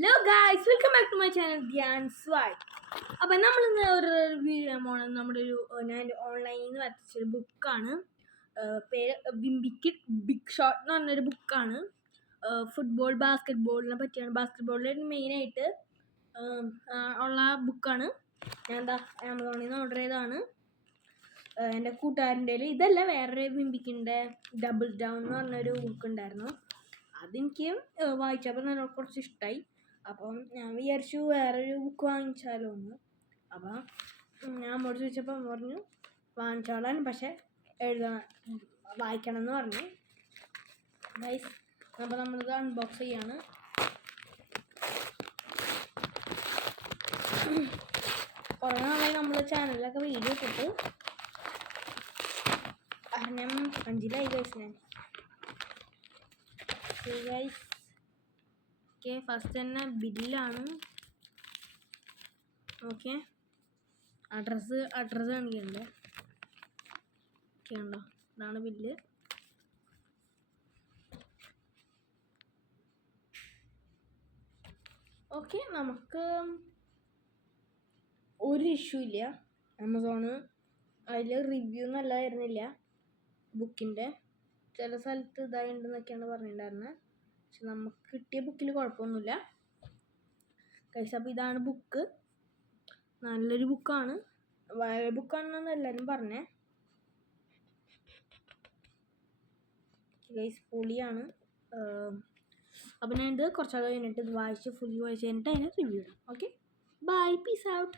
Hello guys, welcome back to my channel Dhyan Swai. അപ്പം നമ്മളിന്ന് ഒരു റിവ്യൂ ചെയ്യാൻ പോണത് നമ്മുടെ ഞാൻ ഓൺലൈനിൽ നിന്ന് വരച്ചൊരു ബുക്കാണ്. പേര് ബിംബിക്ക് ബിഗ് ഷോട്ട് എന്ന് പറഞ്ഞൊരു ബുക്കാണ്. ഫുട്ബോൾ ബാസ്കറ്റ്ബോളിനെ പറ്റിയാണ്. ബാസ്കറ്റ്ബോളിൽ മെയിനായിട്ട് ഉള്ള ബുക്കാണ്. ഞാൻ ആമസോണിൽ നിന്ന് ഓർഡർ ചെയ്തതാണ്. എൻ്റെ കൂട്ടുകാരൻ്റെ ഇതല്ല, വേറൊരു ബിംബിക്കിൻ്റെ ഡബിൾ ഡൗൺ എന്ന് പറഞ്ഞൊരു ബുക്ക് ഉണ്ടായിരുന്നു. അതെനിക്ക് വായിച്ചപ്പോൾ നല്ല കുറച്ച് ഇഷ്ടമായി. അപ്പം ഞാൻ വിചാരിച്ചു വേറൊരു ബുക്ക് വാങ്ങിച്ചാലോ എന്ന്. അപ്പം ഞാൻ അമ്മോട് ചോദിച്ചപ്പോൾ അമ്മ പറഞ്ഞു വാങ്ങിച്ചോളാൻ, പക്ഷെ വായിക്കണം എന്ന് പറഞ്ഞു. ഗൈസ്, അപ്പോൾ നമ്മളിത് അൺബോക്സ് ചെയ്യാണ്. കുറേ നാളായി നമ്മൾ ചാനലിലൊക്കെ വീഡിയോ ഇട്ടിട്ട്, ഞാൻ 5-ലായി ഗൈസ് ഞാൻ. ഗൈസ്, ഓക്കെ, ഫസ്റ്റ് തന്നെ ബില്ലാണ്. ഓക്കെ, അഡ്രസ്സ് കാണിക്കുന്നുണ്ട്. ഓക്കെ, ഉണ്ടോ, ഇതാണ് ബില്ല്. ഓക്കെ, നമുക്ക് ഒരു ഇഷ്യൂ ഇല്ല. ആമസോണ് അതിൽ റിവ്യൂ നല്ലതായിരുന്നില്ല ബുക്കിൻ്റെ. ചില സ്ഥലത്ത് ഇതായിട്ടുണ്ടെന്നൊക്കെയാണ് പറഞ്ഞിട്ടുണ്ടായിരുന്നത്. പക്ഷെ നമുക്ക് കിട്ടിയ ബുക്കിൽ കുഴപ്പമൊന്നുമില്ല ഗൈസ്. അപ്പോൾ ഇതാണ് ബുക്ക്. നല്ലൊരു ബുക്കാണ്, ബുക്കാണെന്നാണ് എല്ലാവരും പറഞ്ഞേ ഗൈസ്. പൊളിയാണ്. അപ്പോൾ ഞാനിത് കുറച്ചാൾ കഴിഞ്ഞിട്ട് ഇത് ഫുള്ള് വായിച്ച് കഴിഞ്ഞിട്ട് അതിന് റിവ്യൂ ഇടാം. Okay, bye, peace out.